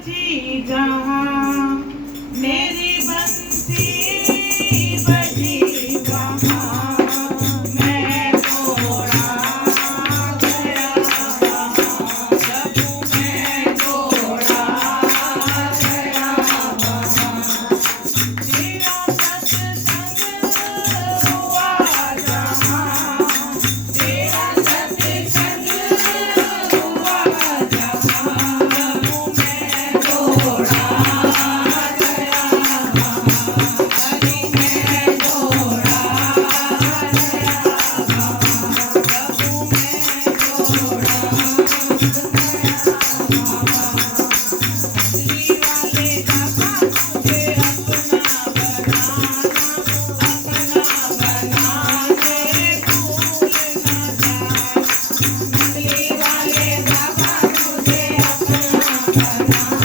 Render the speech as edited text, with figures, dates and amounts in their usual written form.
बजी जहाँ मेरी बंसी बजी वहाँ मैं थोड़ा गया वहाँ प्रभु मैं थोड़ा गया वहाँ तेरा सत्संग हुआ जहाँ तेरा सत्संग हुआ जहाँ प्रभु मैं थोड़ा गया वहाँ प्रभु मैं थोड़ा गया वहाँ प्रभु मैं थोड़ा मछली वाले बाबा तुझे अपना बनाने भूल न जा। मछली वाले बाबा तुझे अपना बनाने